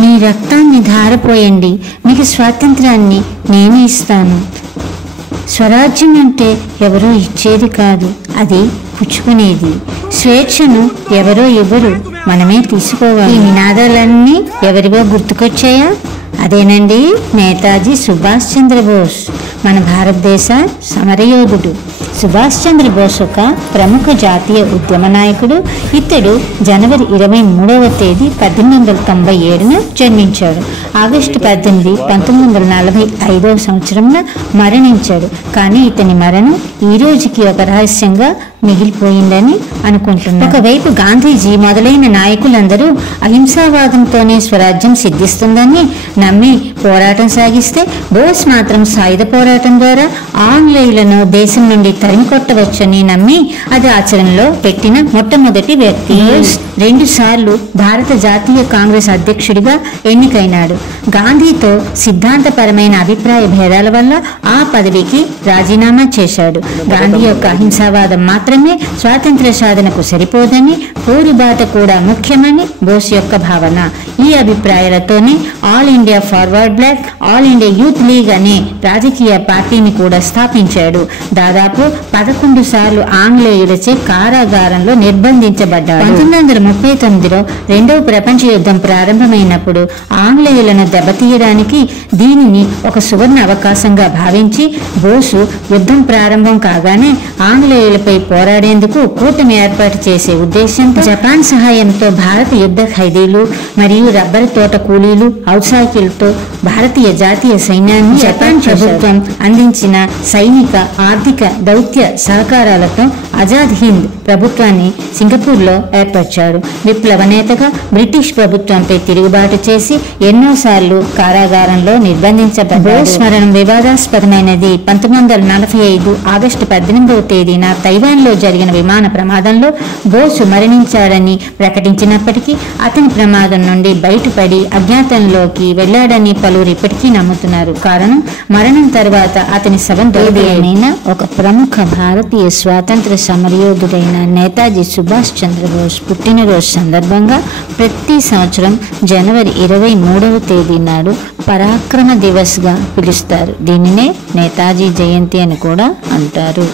మీ రక్తాన్ని ధారపోయండి, మీకు స్వాతంత్రాన్ని నేను ఇస్తాను. స్వరాజ్యం అంటే ఎవరో ఇచ్చేది కాదు, అది పుచ్చుకునేది. స్వేచ్ఛను ఎవరో ఇవ్వరు, మనమే తీసుకోవాలి. ఈ నినాదాలన్నీ ఎవరివో గుర్తుకొచ్చాయా? అదేనండి, నేతాజీ సుభాష్ చంద్రబోస్, మన భారతదేశ సమరయోధుడు. సుభాష్ చంద్రబోస్ ఒక ప్రముఖ జాతీయ ఉద్యమ నాయకుడు. ఇతడు జనవరి 23వ తేదీ 1897న జన్మించాడు. ఆగస్టు 18, 1945వ సంవత్సరంలో మరణించాడు. కానీ ఇతని మరణం ఈ రోజుకి ఒక రహస్యంగా మిగిలిపోయిందని అనుకుంటున్నారు. ఒకవైపు గాంధీజీ మొదలైన నాయకులందరూ అహింసావాదంతోనే స్వరాజ్యం సిద్ధిస్తుందని నమ్మి పోరాటం సాగిస్తే, బోస్ మాత్రం సాయుధ పోరాటం ద్వారా ఆంగ్లేయులను దేశం నుండి తరిమి కొట్టవచ్చని నమ్మి అది ఆచరణలో పెట్టిన మొట్టమొదటి వ్యక్తి. బోస్ 2 సార్లు భారత జాతీయ కాంగ్రెస్ అధ్యక్షుడిగా ఎన్నికైనాడు. గాంధీతో సిద్ధాంతపరమైన అభిప్రాయ భేదాల వల్ల ఆ పదవికి రాజీనామా చేశాడు. గాంధీ యొక్క అహింసావాదం మాత్రమే స్వాతంత్ర సాధనకు సరిపోదని, పోరుబాట కూడా ముఖ్యమని బోస్ యొక్క భావన. ఈ అభిప్రాయాలతోనే All India Forward Bloc, All India Youth League అనే రాజకీయ పార్టీని కూడా స్థాపించాడు. దాదాపు 11 సార్లు ఆంగ్లేయులచే కారాగారంలో నిర్బంధించబడ్డాడు. 1939లో రెండవ ప్రపంచ యుద్ధం ప్రారంభమైనప్పుడు ఆంగ్లేయులను దెబ్బతీయడానికి దీనిని ఒక సువర్ణ అవకాశంగా భావించి బోసు యుద్ధం ప్రారంభం కాగానే ఆంగ్లేయులపై పోరాడేందుకు కూటమి ఏర్పాటు చేసే ఉద్దేశంతో జపాన్ సహాయంతో భారత యుద్ధ ఖైదీలు మరియు రబ్బరు తోట కూలీలు, ఔత్సాహికులతో భారతీయ జాతీయ సైన్యాన్ని జపాన్ ప్రభుత్వం అందించిన సైనిక, ఆర్థిక, దౌత్య సహకారాలతో ఆజాద్ హింద్ ప్రభుత్వాన్ని సింగపూర్లో ఏర్పరిచాడు. విప్లవ నేతగా బ్రిటిష్ ప్రభుత్వంపై తిరుగుబాటు చేసి ఎన్నోసార్లు కారాగారంలో నిర్బంధించబడ్డాడు. బోస్ మరణం వివాదాస్పదమైనది. 1945 ఆగస్టు 18వ తేదీన తైవాన్లో జరిగిన విమాన ప్రమాదంలో బోసు మరణించాడని ప్రకటించినప్పటికీ అతని ప్రమాదం నుండి బయటపడి అజ్ఞాతంలోకి వెళ్లాడని పలువురు ఇప్పటికీ నమ్ముతున్నారు. కారణం, మరణం తర్వాత అతని శవం దొరికిన ఒక ప్రముఖ భారతీయ స్వాతంత్ర సమరయోధుడైన నేతాజీ సుభాష్ చంద్రబోస్ పుట్టినరోజు సందర్భంగా ప్రతి సంవత్సరం జనవరి 23వ తేదీ నాడు పరాక్రమ దివస్గా పిలుస్తారు. దీనినే నేతాజీ జయంతి అని కూడా అంటారు.